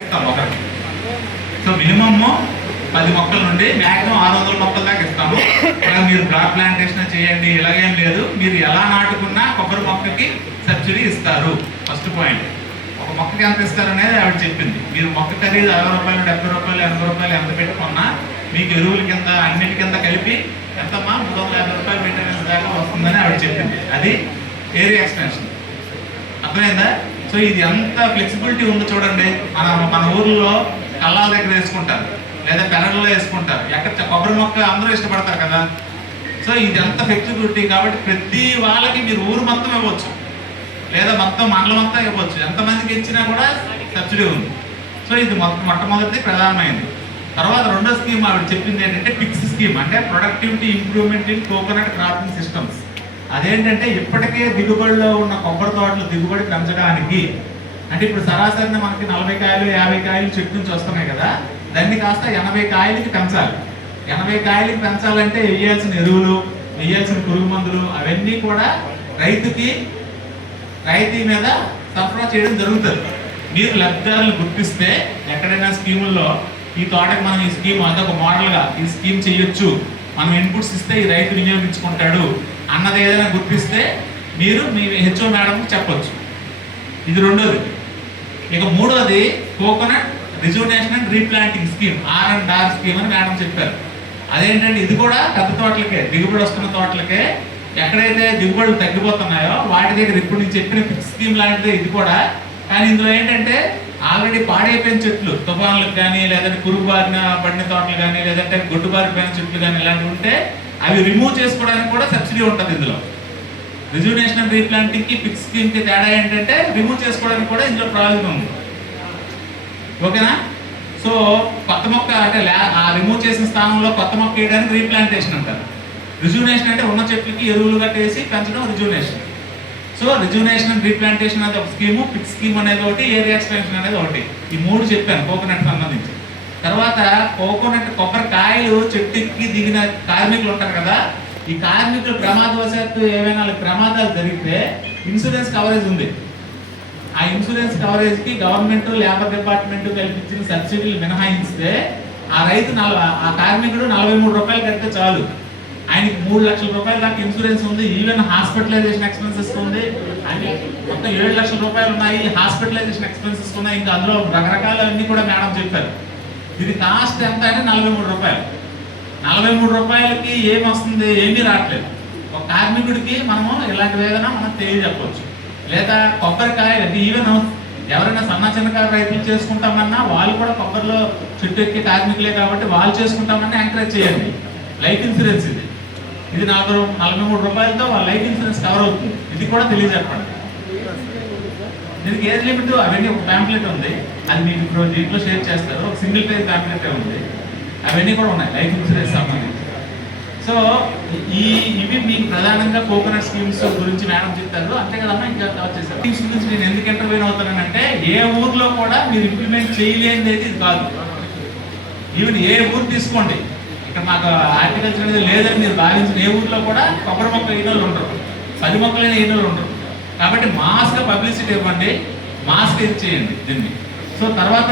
ఒకరికి. So minimum 10 మొక్కల నుండి మ్యాక్సిమం 600 మొక్కల దాకా ఇస్తాము. ఇలా మీరు బ్లాక్ ప్లాంటేషన్ చేయండి, ఇలాగేం లేదు. మీరు ఎలా నాటుకున్నా కొబ్బరి మొక్కకి సబ్సిడీ ఇస్తారు. First point. ఒక మొక్కకి ఎంత ఇస్తారు అనేది ఆవిడ చెప్పింది. మీరు మొక్క ఖరీదు 60 రూపాయలు, 70 రూపాయలు, 80 రూపాయలు ఎంత పెట్టుకున్నా మీకు ఎరువుల కింద అన్నిటి కింద కలిపి ఎంతమ్మా 350 రూపాయలు మెయింటెనెన్స్ దాకా వస్తుందని ఆవిడ చెప్పింది. అది ఏరియా ఎక్స్టెన్షన్. అర్థమైందా? సో ఇది ఎంత ఫ్లెక్సిబిలిటీ ఉందో చూడండి. మన ఊర్లో కళ్ళాల దగ్గర వేసుకుంటారు, లేదా పెరట్లో వేసుకుంటారు. ఎక్కడ కొబ్బరి మొక్క అందరూ ఇష్టపడతారు కదా. సో ఇది ఎంత ఫ్లెక్సిబిలిటీ కాబట్టి ప్రతి వాళ్ళకి మీరు ఊరు మొత్తం ఇవ్వచ్చు, లేదా మొత్తం మండలం అంతా ఇవ్వచ్చు. ఎంతమందికి ఇచ్చినా కూడా సబ్సిడీ ఉంది. సో ఇది మొట్టమొదటి ప్రధానమైంది. తర్వాత రెండో స్కీమ్ ఆవిడ చెప్పింది ఏంటంటే పిక్స్ స్కీమ్, అంటే productivity improvement in coconut cropping systems. అదేంటంటే ఇప్పటికే దిగుబడిలో ఉన్న కొబ్బరి తోటలు దిగుబడి పెంచడానికి, అంటే ఇప్పుడు సరాసరిని మనకి 40 కాయలు 50 కాయలు చెట్టు నుంచి వస్తున్నాయి కదా, దాన్ని కాస్త 80 కాయలకి పెంచాలి. 80 కాయలకి పెంచాలంటే వేయాల్సిన ఎరువులు, వేయాల్సిన పురుగు మందులు అవన్నీ కూడా రైతు మీద సరఫరా చేయడం జరుగుతుంది. మీరు లబ్ధిదారులు గుర్తిస్తే ఎక్కడైనా స్కీముల్లో ఈ తోటకి మనం ఈ స్కీమ్ అదొక మోడల్గా ఈ స్కీమ్ చేయొచ్చు, మనం ఇన్పుట్స్ ఇస్తే ఈ రైతు వినియోగించుకుంటాడు అన్నది ఏదైనా గుర్తిస్తే మీరు మీ హెచ్ఓ మేడంకి చెప్పొచ్చు. ఇది రెండోది. ఇక మూడోది coconut rejuvenation and replanting scheme, R&R scheme అని మేడం చెప్పారు. అదేంటంటే ఇది కూడా పెద్ద తోటలకే, దిగుబడి వస్తున్న తోటలకే, ఎక్కడైతే దిగుబడులు తగ్గిపోతున్నాయో వాటి దగ్గర ఇప్పుడు నేను చెప్పిన ఫిక్స్ స్కీమ్ లాంటిదే ఇది కూడా. కానీ ఇందులో ఏంటంటే ఆల్రెడీ పాడైపోయిన చెట్లు, తుఫాన్లకు కానీ, లేదంటే పురుగు బారిన పడిన తోటలు కానీ, లేదంటే గొడ్డు బారిపోయిన చెట్లు కానీ ఇలాంటివి ఉంటే అవి రిమూవ్ చేసుకోవడానికి కూడా సబ్సిడీ ఉంటుంది ఇందులో. రిజువనేషన్ అండ్ రీప్లాంటింగ్కి ఫిక్స్ స్కీమ్కి తేడా ఏంటంటే రిమూవ్ చేసుకోవడానికి కూడా ఇందులో ప్రాబ్లం ఉంది. ఓకేనా? సో కొత్త మొక్క అంటే ఆ రిమూవ్ చేసిన స్థానంలో కొత్త మొక్క వేయడానికి రీప్లాంటేషన్ అంటారు. రిజువనేషన్ అంటే ఉన్న చెట్లకి ఎరువులు కట్టేసి పెంచడం rejuvenation. So rejuvenation and replantation అనేది ఒక స్కీము, ఫిక్స్ స్కీమ్ అనేది ఒకటి, ఏరియా ఎక్స్టెన్షన్ అనేది ఒకటి. ఈ మూడు చెప్పాను కోకోనట్ సంబంధించి. తర్వాత కోకోనట్ కొబ్బరికాయలు చెట్టుకి దిగిన కార్మికులు ఉంటారు కదా, ఈ కార్మికులు ప్రమాదవశాత్తు ఏవైనా ప్రమాదాలు జరిగితే ఇన్సూరెన్స్ కవరేజ్ ఉంది. ఆ ఇన్సూరెన్స్ కవరేజ్కి గవర్నమెంట్ లేబర్ డిపార్ట్మెంట్ కల్పించిన సబ్సిడీలు మినహాయిస్తే ఆ రైతు ఆ కార్మికుడు 43 రూపాయలు కడితే చాలు, ఆయనకి 3 లక్షల రూపాయల దాకా ఇన్సూరెన్స్ ఉంది. ఈవెన్ హాస్పిటలైజేషన్ ఎక్స్పెన్సెస్ ఉంది. అంటే మొత్తం 7 లక్షల రూపాయలు ఉన్నాయి, హాస్పిటలైజేషన్ ఎక్స్పెన్సెస్ ఉన్నాయి. ఇంకా అందులో రకరకాల అన్ని కూడా మేడం చెప్పారు. ఇది కాస్ట్ ఎంత అంటే 43 రూపాయలు. 43 రూపాయలకి ఏమొస్తుంది? ఏమీ రావట్లేదు. ఒక కార్మికుడికి మనము ఇలాంటి ఏదైనా మనం తెలియజెప్పవచ్చు. లేదా కొబ్బరికాయ అంటే ఈవెన్ ఎవరైనా సన్న చిన్నకారు రైతులు చేసుకుంటామన్నా వాళ్ళు కూడా కొబ్బరిలో చెట్టు ఎక్కే కార్మికులే కాబట్టి వాళ్ళు చేసుకుంటామని ఎంకరేజ్ చేయండి. లైఫ్ ఇన్సూరెన్స్ ఇది 43 రూపాయలతో వాళ్ళ లైఫ్ ఇన్సూరెన్స్ కవర్ అవుతుంది. ఇది కూడా తెలియజెప్పండి. దీనికి ఏజ్ లిమిట్ అవన్నీ ఒక ప్యాంప్లెట్ ఉంది, అది మీకు ఇప్పుడు దీంట్లో షేర్ చేస్తారు. ఒక సింగిల్ పేజ్ ప్యాంప్లెట్ ఉంది, అవన్నీ కూడా ఉన్నాయి లైఫ్ ఇన్సూరెన్స్ సంబంధించి. సో ఇవి మీకు ప్రధానంగా కోకోనట్ స్కీమ్స్ గురించి మేడం చెప్తారు. అంతే కదమ్మా, ఇంకా కవర్ చేస్తారు. స్కీమ్స్ గురించి నేను ఎందుకు ఇంటర్వ్యూ అవుతానంటే ఏ ఊర్లో కూడా మీరు ఇంప్లిమెంట్ చేయలేనిది ఇది కాదు. ఈవెన్ ఏ ఊరు తీసుకోండి, ఇక్కడ మాకు హార్టికల్చర్ అనేది లేదని మీరు భావించిన ఏ ఊర్లో కూడా కొబ్బరి మొక్క అయిన వాళ్ళు ఉండరు, 10 మొక్కలైన అయిన వాళ్ళు ఉండరు. కాబట్టి మాస్గా పబ్లిసిటీ ఇవ్వండి, మాస్గా ఇది చేయండి దీన్ని. సో తర్వాత